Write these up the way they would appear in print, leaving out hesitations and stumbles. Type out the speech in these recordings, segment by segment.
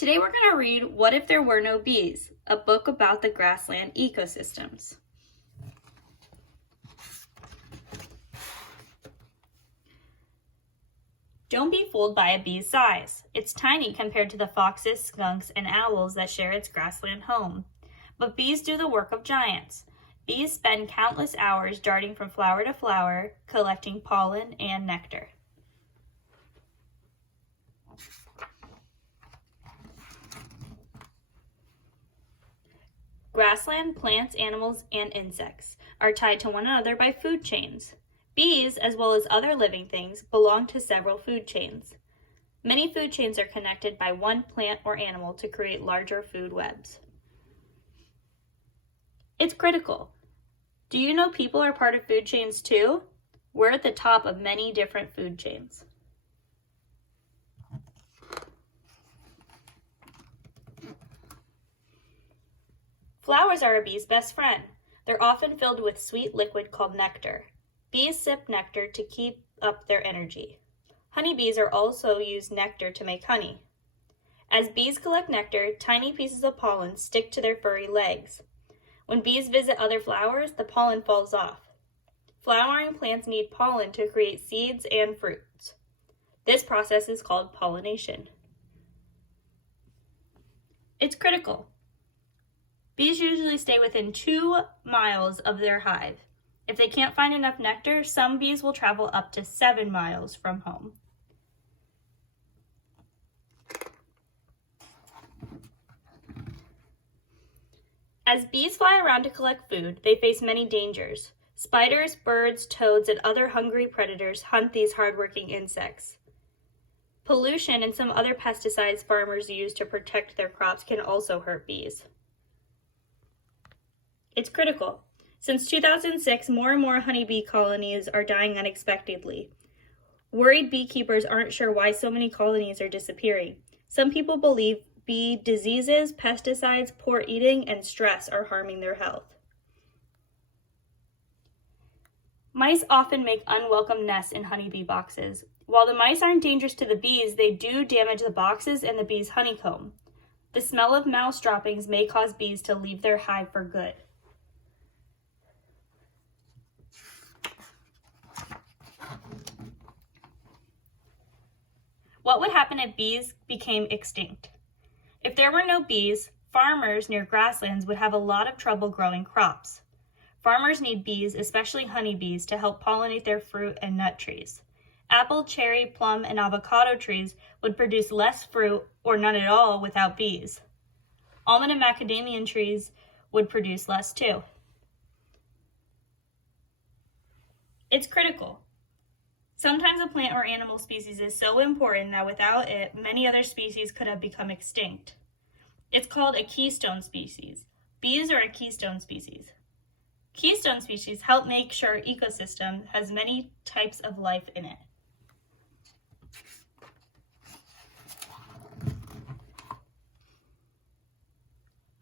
Today we're going to read What If There Were No Bees, a book about the grassland ecosystems. Don't be fooled by a bee's size. It's tiny compared to the foxes, skunks, and owls that share its grassland home. But bees do the work of giants. Bees spend countless hours darting from flower to flower, collecting pollen and nectar. Grassland plants, animals, and insects are tied to one another by food chains. Bees, as well as other living things, belong to several food chains. Many food chains are connected by one plant or animal to create larger food webs. It's critical. Do you know people are part of food chains too? We're at the top of many different food chains. Flowers are a bee's best friend. They're often filled with sweet liquid called nectar. Bees sip nectar to keep up their energy. Honeybees are also use nectar to make honey. As bees collect nectar, tiny pieces of pollen stick to their furry legs. When bees visit other flowers, the pollen falls off. Flowering plants need pollen to create seeds and fruits. This process is called pollination. It's critical. Bees usually stay within 2 miles of their hive. If they can't find enough nectar, some bees will travel up to 7 miles from home. As bees fly around to collect food, they face many dangers. Spiders, birds, toads, and other hungry predators hunt these hardworking insects. Pollution and some other pesticides farmers use to protect their crops can also hurt bees. It's critical. Since 2006, more and more honeybee colonies are dying unexpectedly. Worried beekeepers aren't sure why so many colonies are disappearing. Some people believe bee diseases, pesticides, poor eating, and stress are harming their health. Mice often make unwelcome nests in honeybee boxes. While the mice aren't dangerous to the bees, they do damage the boxes and the bees' honeycomb. The smell of mouse droppings may cause bees to leave their hive for good. What would happen if bees became extinct? If there were no bees, farmers near grasslands would have a lot of trouble growing crops. Farmers need bees, especially honeybees, to help pollinate their fruit and nut trees. Apple, cherry, plum, and avocado trees would produce less fruit or none at all without bees. Almond and macadamia trees would produce less too. It's critical. Sometimes a plant or animal species is so important that without it, many other species could have become extinct. It's called a keystone species. Bees are a keystone species. Keystone species help make sure an ecosystem has many types of life in it.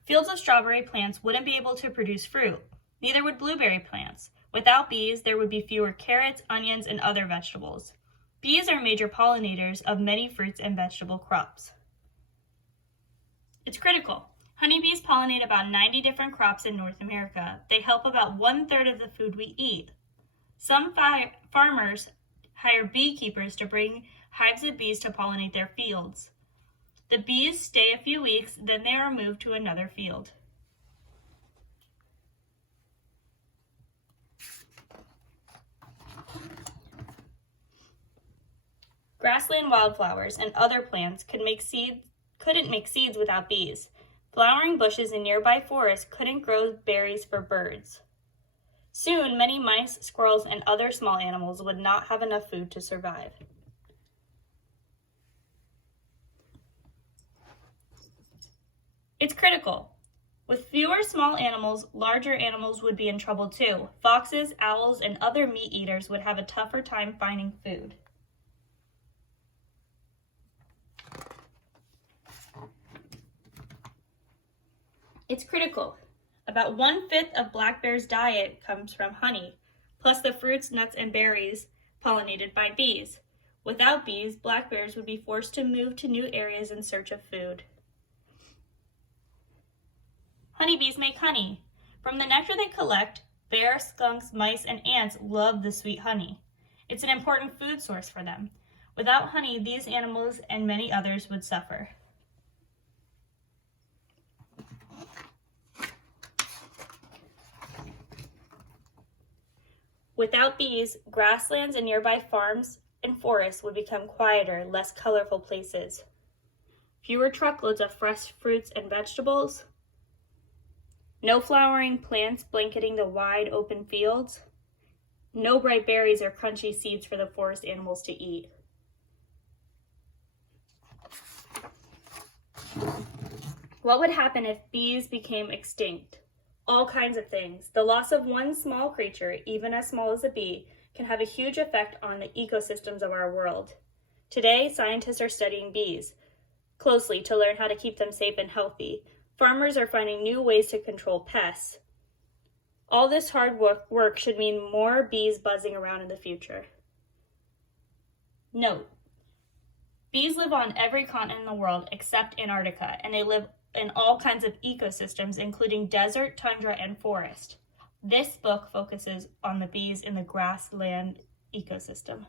Fields of strawberry plants wouldn't be able to produce fruit. Neither would blueberry plants. Without bees, there would be fewer carrots, onions, and other vegetables. Bees are major pollinators of many fruits and vegetable crops. It's critical. Honeybees pollinate about 90 different crops in North America. They help about 1/3 of the food we eat. Some farmers hire beekeepers to bring hives of bees to pollinate their fields. The bees stay a few weeks, then they are moved to another field. Grassland wildflowers and other plants couldn't make seeds without bees. Flowering bushes in nearby forests couldn't grow berries for birds. Soon, many mice, squirrels, and other small animals would not have enough food to survive. It's critical. With fewer small animals, larger animals would be in trouble too. Foxes, owls, and other meat eaters would have a tougher time finding food. It's critical. About 1/5 of black bear's diet comes from honey, plus the fruits, nuts, and berries pollinated by bees. Without bees, black bears would be forced to move to new areas in search of food. Honeybees make honey. From the nectar they collect, bears, skunks, mice, and ants love the sweet honey. It's an important food source for them. Without honey, these animals and many others would suffer. Without bees, grasslands and nearby farms and forests would become quieter, less colorful places. Fewer truckloads of fresh fruits and vegetables. No flowering plants blanketing the wide open fields. No bright berries or crunchy seeds for the forest animals to eat. What would happen if bees became extinct? All kinds of things. The loss of one small creature, even as small as a bee, can have a huge effect on the ecosystems of our world. Today, scientists are studying bees closely to learn how to keep them safe and healthy. Farmers are finding new ways to control pests. All this hard work should mean more bees buzzing around in the future. Note: bees live on every continent in the world except Antarctica, and they live in all kinds of ecosystems, including desert, tundra, and forest. This book focuses on the bees in the grassland ecosystem.